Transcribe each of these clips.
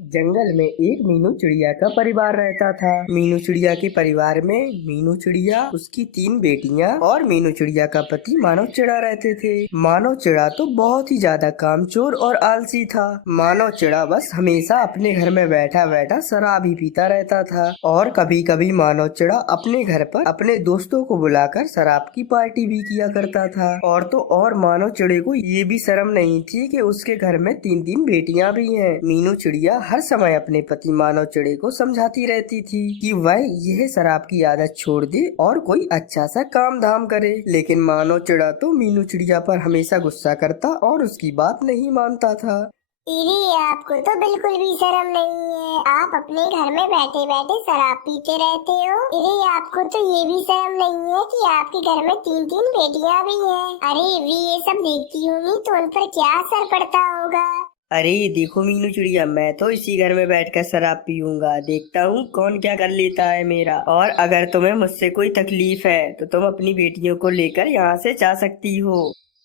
जंगल में एक मीनू चिड़िया का परिवार रहता था। मीनू चिड़िया के परिवार में मीनू चिड़िया, उसकी 3 बेटियां और मीनू चिड़िया का पति मानव चिड़ा रहते थे। मानव चिड़ा तो बहुत ही ज्यादा कामचोर और आलसी था। मानव चिड़ा बस हमेशा अपने घर में बैठा बैठा शराब ही पीता रहता था और कभी कभी मानव चिड़ा अपने घर पर अपने दोस्तों को बुलाकर शराब की पार्टी भी किया करता था। और तो और मानव चिड़े को ये भी शर्म नहीं थी कि उसके घर में 3 बेटियां भी हैं। मीनू चिड़िया हर समय अपने पति मानव चिड़े को समझाती रहती थी कि वह यह शराब की आदत छोड़ दे और कोई अच्छा सा काम धाम करे, लेकिन मानव चिड़ा तो मीनू चिड़िया पर हमेशा गुस्सा करता और उसकी बात नहीं मानता था। दीदी, आपको तो बिल्कुल भी शर्म नहीं है। आप अपने घर में बैठे बैठे शराब पीते रहते हो। दीदी, आपको तो ये भी शर्म नहीं है कि आपके घर में 3 बेटियां भी हैं। अरे वे ये सब देखती होंगी तो उन पर क्या असर पड़ता होगा। अरे देखो मीनू चिड़िया, मैं तो इसी घर में बैठकर शराब पीऊंगा, देखता हूँ कौन क्या कर लेता है मेरा। और अगर तुम्हें मुझसे कोई तकलीफ है तो तुम अपनी बेटियों को लेकर यहाँ से जा सकती हो।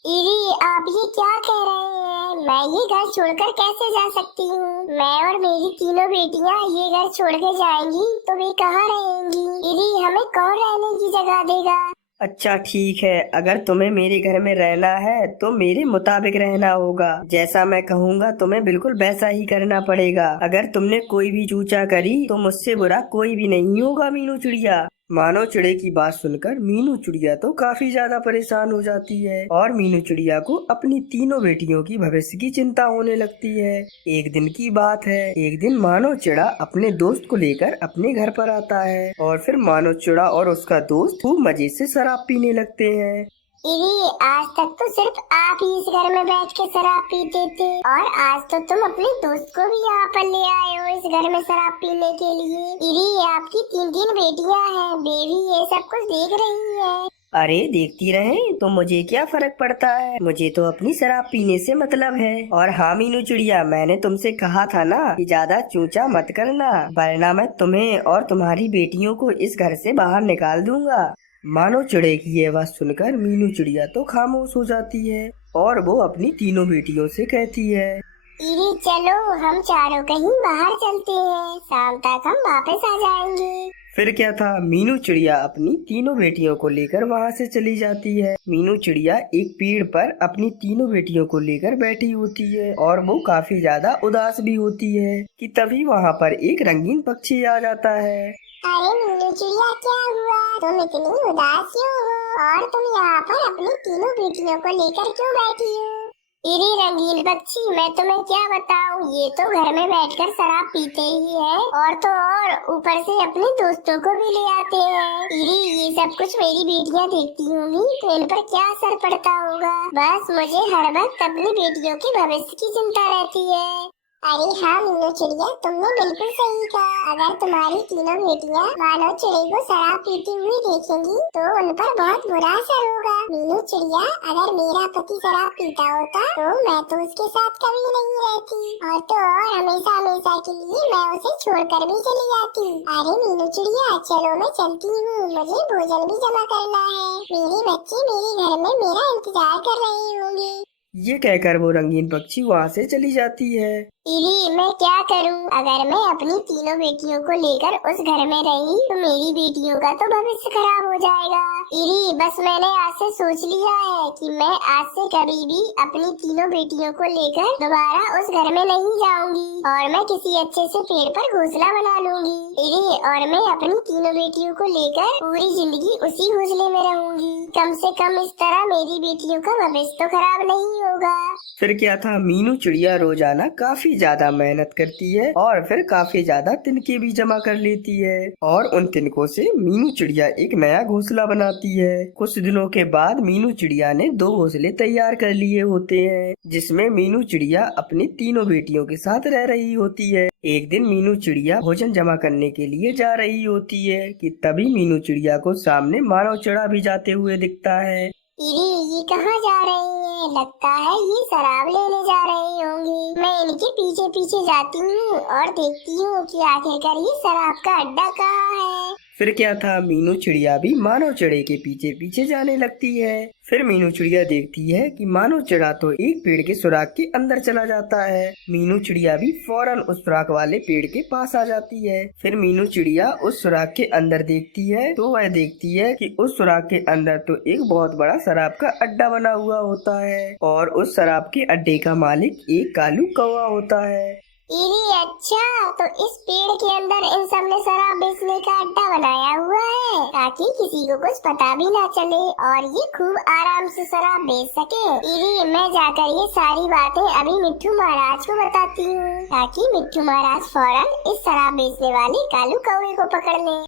दीदी, आप ये क्या कह रहे हैं? मैं ये घर छोड़कर कैसे जा सकती हूँ? मैं और मेरी 3 बेटियाँ ये घर छोड़ के जाएंगी तो वे कहाँ रहेंगी? दीदी, हमें कौन रहने की जगह देगा? अच्छा ठीक है, अगर तुम्हें मेरे घर में रहना है तो मेरे मुताबिक रहना होगा। जैसा मैं कहूँगा तुम्हें बिल्कुल वैसा ही करना पड़ेगा। अगर तुमने कोई भी चूचा करी तो मुझसे बुरा कोई भी नहीं होगा मीनू चिड़िया। मानव चिड़े की बात सुनकर मीनू चिड़िया तो काफी ज्यादा परेशान हो जाती है और मीनू चिड़िया को अपनी 3 बेटियों की भविष्य की चिंता होने लगती है। एक दिन की बात है, एक दिन मानव चिड़ा अपने दोस्त को लेकर अपने घर पर आता है और फिर मानव चिड़ा और उसका दोस्त खूब मजे से शराब पीने लगते हैं। दीदी, आज तक तो सिर्फ आप ही इस घर में बैठ के शराब पीते थे और आज तो तुम अपने दोस्त को भी यहाँ पर ले आए हो इस घर में शराब पीने के लिए। दीदी, आपकी 3 बेटियाँ हैं, बेबी ये सब कुछ देख रही है। अरे देखती रहे तो मुझे क्या फर्क पड़ता है, मुझे तो अपनी शराब पीने से मतलब है। और हाँ मीनू चिड़िया, मैंने तुमसे कहा था ना कि ज्यादा चूचा मत करना, वरना मैं तुम्हें और तुम्हारी बेटियों को इस घर से बाहर निकाल दूंगा। मानो चिड़े की ये बात सुनकर मीनू चिड़िया तो खामोश हो जाती है और वो अपनी 3 बेटियों से कहती है, दीदी चलो हम चारों कहीं बाहर चलते हैं, शाम तक हम वापस आ जाएंगे। फिर क्या था, मीनू चिड़िया अपनी 3 बेटियों को लेकर वहाँ से चली जाती है। मीनू चिड़िया एक पेड़ पर अपनी 3 बेटियों को लेकर बैठी होती है और वो काफी ज्यादा उदास भी होती है कि तभी वहाँ पर एक रंगीन पक्षी आ जाता है। अरे मीनू चिड़िया, क्या हुआ? तुम इतनी उदास क्यों हो और तुम यहाँ पर अपनी 3 बेटियों को लेकर क्यों बैठी हो? इरे रंगीन पक्षी, मैं तुम्हें क्या बताऊं, ये तो घर में बैठकर शराब पीते ही है और तो और ऊपर से अपने दोस्तों को भी ले आते हैं। इरे ये सब कुछ मेरी बेटियां देखती होंगी तो इन पर क्या असर पड़ता होगा। बस मुझे हर वक्त अपनी बेटियों के भविष्य की चिंता रहती है। अरे हाँ मीनू चिड़िया, तुमने बिल्कुल सही कहा। अगर तुम्हारी 3 बेटियां मानव चिड़े को शराब पीती हुई देखेंगी तो उन पर बहुत बुरा असर होगा। मीनू चिड़िया, अगर मेरा पति शराब पीता होता तो मैं तो उसके साथ कभी नहीं रहती और तो और हमेशा हमेशा के लिए मैं उसे छोड़कर भी चली जाती। अरे मीनू चिड़िया, चलो मैं चलती हूँ, मुझे भोजन भी जमा करना है। मेरे बच्चे मेरे घर में मेरा इंतजार कर रहे होंगे। ये कहकर वो रंगीन पक्षी वहाँ से चली जाती है। इरी मैं क्या करूं? अगर मैं अपनी 3 बेटियों को लेकर उस घर में रही तो मेरी बेटियों का तो भविष्य खराब हो जाएगा। इरी बस मैंने आज से सोच लिया है कि मैं आज से कभी भी अपनी 3 बेटियों को लेकर दोबारा उस घर में नहीं जाऊंगी और मैं किसी अच्छे से पेड़ पर घोंसला बना लूंगी। इरी और मैं अपनी 3 बेटियों को लेकर पूरी जिंदगी उसी घोंसले में रहूंगी। कम से कम इस तरह मेरी बेटियों का भविष्य तो खराब नहीं होगा। फिर क्या था, मीनू चिड़िया रोजाना काफी ज्यादा मेहनत करती है और फिर काफी ज्यादा तिनके भी जमा कर लेती है और उन तिनकों से मीनू चिड़िया एक नया घोंसला बनाती है। कुछ दिनों के बाद मीनू चिड़िया ने 2 घोंसले तैयार कर लिए होते हैं जिसमें मीनू चिड़िया अपनी 3 बेटियों के साथ रह रही होती है। एक दिन मीनू चिड़िया भोजन जमा करने के लिए जा रही होती है कि तभी मीनू चिड़िया को सामने मानव चिड़ा भी जाते हुए दिखता है। ये कहाँ जा रही है? लगता है ये शराब लेने जा रही होंगी। मैं इनके पीछे पीछे जाती हूँ और देखती हूँ कि आखिरकार ये शराब का अड्डा कहाँ है। फिर क्या था, मीनू चिड़िया भी मानव चिड़े के पीछे पीछे जाने लगती है। फिर मीनू चिड़िया देखती है कि मानव चिड़ा तो एक पेड़ के सुराख के अंदर चला जाता है। मीनू चिड़िया भी फौरन उस सुराख वाले पेड़ के पास आ जाती है। फिर मीनू चिड़िया उस सुराख के अंदर देखती है तो वह देखती है कि उस सुराख के अंदर तो एक बहुत बड़ा शराब का अड्डा बना हुआ होता है और उस शराब के अड्डे का मालिक एक कालू कौवा होता है। इरी अच्छा, तो इस पेड़ के अंदर इन सब ने शराब बेचने का अड्डा बनाया हुआ है ताकि किसी को कुछ पता भी ना चले और ये खूब आराम से शराब बेच सके। इरी मैं जाकर ये सारी बातें अभी मिट्ठू महाराज को बताती हूँ ताकि मिट्ठू महाराज फौरन इस शराब बेचने वाले कालू कौवे को पकड़ ले।